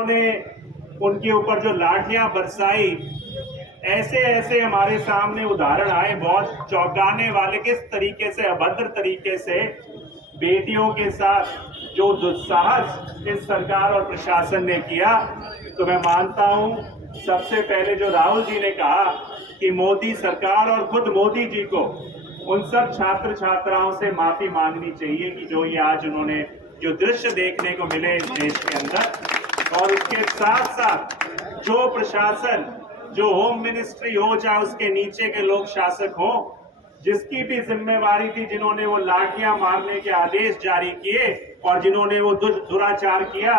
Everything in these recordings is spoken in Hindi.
उन्होंने उनके ऊपर जो लाठियां बरसाई, ऐसे ऐसे हमारे सामने उदाहरण आए बहुत चौंकाने वाले, किस तरीके से अभद्र तरीके से बेटियों के साथ जो दुस्साहस इस सरकार और प्रशासन ने किया। तो मैं मानता हूं सबसे पहले जो राहुल जी ने कहा कि मोदी सरकार और खुद मोदी जी को उन सब छात्र छात्राओं से माफी मांगनी चाहिए कि जो ये आज उन्होंने जो दृश्य देखने को मिले इस देश के अंदर। और उसके साथ साथ जो प्रशासन, जो होम मिनिस्ट्री हो चाहे उसके नीचे के लोग शासक हो, जिसकी भी जिम्मेवारी थी, जिन्होंने वो लाठियां मारने के आदेश जारी किए और जिन्होंने वो दुराचार किया,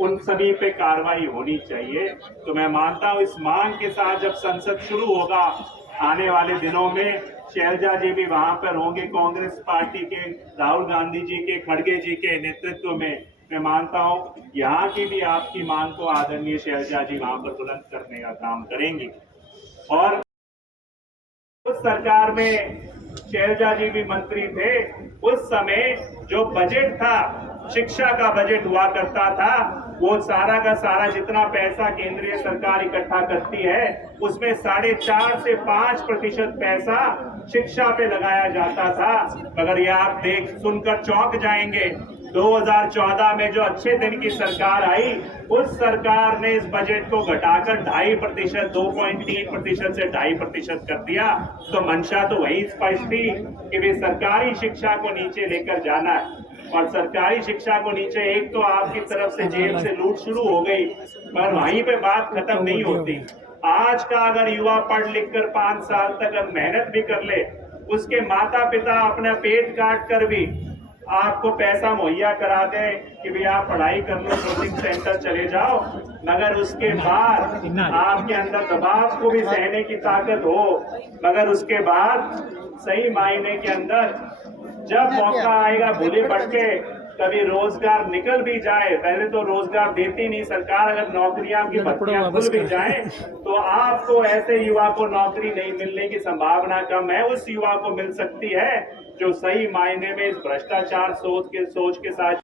उन सभी पे कार्रवाई होनी चाहिए। तो मैं मानता हूं इस मांग के साथ जब संसद शुरू होगा आने वाले दिनों में, शैलजा जी भी वहां पर होंगे कांग्रेस पार्टी के, राहुल गांधी जी के, खड़गे जी के नेतृत्व में। मैं मानता हूं यहाँ की भी आपकी मांग को आदरणीय शैलजा जी वहां पर बुलंद करने का काम करेंगी। और उस सरकार में शैलजा जी भी मंत्री थे, उस समय जो बजट था, शिक्षा का बजट हुआ करता था, वो सारा का सारा जितना पैसा केंद्रीय सरकार इकट्ठा करती है उसमें 4.5 से 5% पैसा शिक्षा पे लगाया जाता था। मगर ये आप सुनकर चौंक जाएंगे, 2014 में जो अच्छे दिन की सरकार आई, उस सरकार ने इस बजट को घटाकर 2.5%, 2.3% से 2.5% कर दिया। तो मंशा तो वही स्पष्ट थी कि वे सरकारी शिक्षा को नीचे लेकर जाना है। और सरकारी शिक्षा को नीचे, एक तो आपकी तरफ से जेल से लूट शुरू हो गई, पर वहीं पे बात खत्म नहीं होती। आज का अगर युवा पढ़ लिख कर 5 साल तक अगर मेहनत भी कर ले, उसके माता पिता अपना पेट काट कर भी आपको पैसा मुहैया करा दे कि भाई आप पढ़ाई कर लो, कोचिंग सेंटर चले जाओ, मगर उसके बाद आपके अंदर दबाव को भी सहने की ताकत हो, मगर उसके बाद सही मायने के अंदर जब मौका आएगा भूले भटके कभी रोजगार निकल भी जाए, पहले तो रोजगार देती नहीं सरकार, अगर नौकरियां की भर्तियां खुल भी जाए तो आपको ऐसे युवा को नौकरी नहीं मिलने की संभावना कम है। उस युवा को मिल सकती है जो सही मायने में इस भ्रष्टाचार सोच के साथ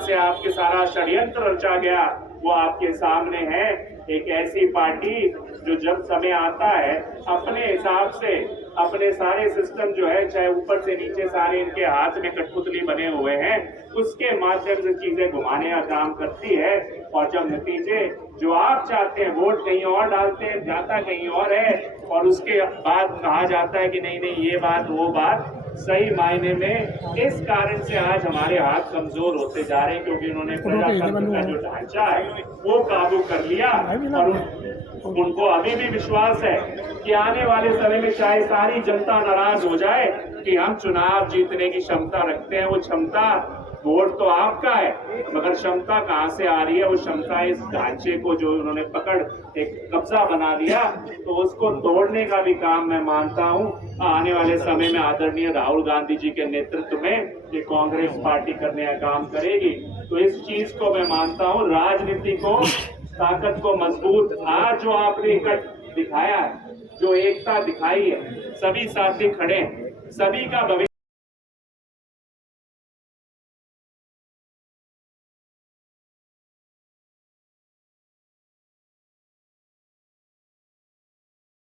से आपके सारा षड्यंत्र रचा गया वो आपके सामने है। एक ऐसी पार्टी जो जब समय आता है अपने हिसाब से अपने सारे सिस्टम जो है, चाहे ऊपर से नीचे सारे इनके हाथ में कठपुतली बने हुए हैं, उसके माध्यम से चीजें घुमाने का काम करती है। और जब नतीजे जो आप चाहते हैं वोट कहीं और डालते हैं, जाता कहीं और है, और उसके बाद कहा जाता है कि नहीं नहीं ये बात वो बात। सही मायने में इस कारण से आज हमारे हाथ कमजोर होते जा रहे हैं, क्योंकि उन्होंने प्रजातंत्र का जो ढांचा है वो काबू कर लिया। और उनको अभी भी विश्वास है कि आने वाले समय में चाहे सारी जनता नाराज हो जाए कि हम चुनाव जीतने की क्षमता रखते हैं, वो क्षमता, वोट तो आपका है मगर क्षमता कहां से आ रही है? वो क्षमता इस ढांचे को जो उन्होंने पकड़ एक कब्जा बना दिया, तो उसको तोड़ने का भी काम मैं मानता हूं आने वाले समय में आदरणीय राहुल गांधी जी के नेतृत्व में ये कांग्रेस पार्टी करने का काम करेगी। तो इस चीज को मैं मानता हूं, राजनीति को, ताकत को मजबूत, आज जो आपने इकट्ठ दिखाया है, जो एकता दिखाई है, सभी साथी खड़े हैं, सभी का भविष्य